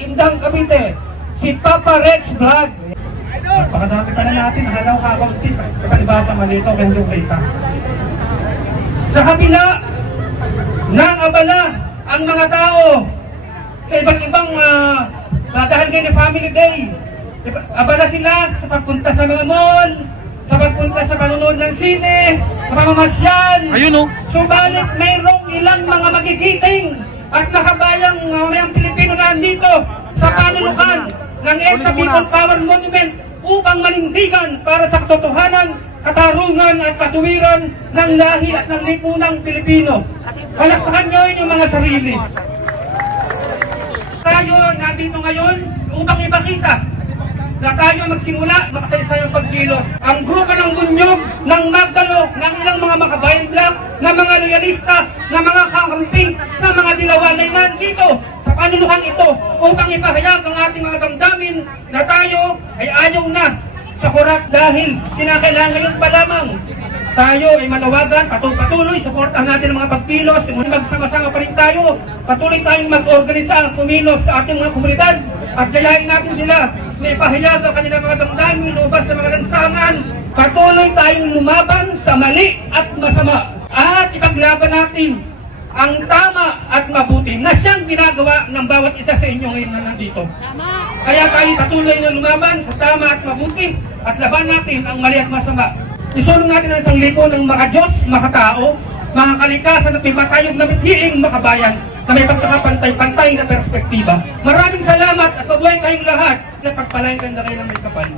Indang Cavite, si Papa Rex Vlog. Napakadami pa na natin, halaw kakauti, palibasa malito, kendo kita. Sa kabila ng abala ang mga tao sa iba't ibang dahil ngayon Family Day, abala sila sa pagpunta sa mga mall, sa pagpunta sa panonood ng sine, sa pamamasyal. Ayun, oh. Subalit mayroong ilang mga magigiting at nakabayang mamayang Pilipino na andito sa panulukan ng EDSA People Power Monument upang manindigan para sa katotohanan, katarungan at katuwiran ng lahi at ng lipunang Pilipino. Palakpakan nyo yung mga sarili. Tayo nandito ngayon upang ipakita na tayo magsimula makasaysayang pagkilos. Ang grupo ng bunyog, ng magdalo, ng ilang mga makabayan black, ng mga loyalista, ng mga kakamping, ng mga dilawanay nandito sa panulukan ito upang ipahayag ang ating mga damdamin na tayo ay ayaw na sa kurak dahil kinakailangan yun pa lamang. Tayo ay manawagan, patuloy, suportahan natin ang mga pagkilos, magsama-sama pa rin tayo, patuloy tayong mag-organisa, kumilos sa ating mga komunidad at gayahin natin sila na ipahayag ang kanilang mga damdamin, lumabas sa mga lansangan. Patuloy tayong lumaban sa mali at masama at ipaglaban natin ang tama at mabuti na siyang ginagawa ng bawat isa sa inyo ngayon na nandito. Kaya tayo patuloy na lumaban sa tama at mabuti at laban natin ang mali at masama. Isulong natin ang isang lipo ng makadiyos, makatao, mga kalikasan at may matayog na mithiing makabayan na may pagkakapantay-pantay na perspektiba. Maraming salamat at mabuhay kayong lahat na pagpalain ganda kayo ng may kapal.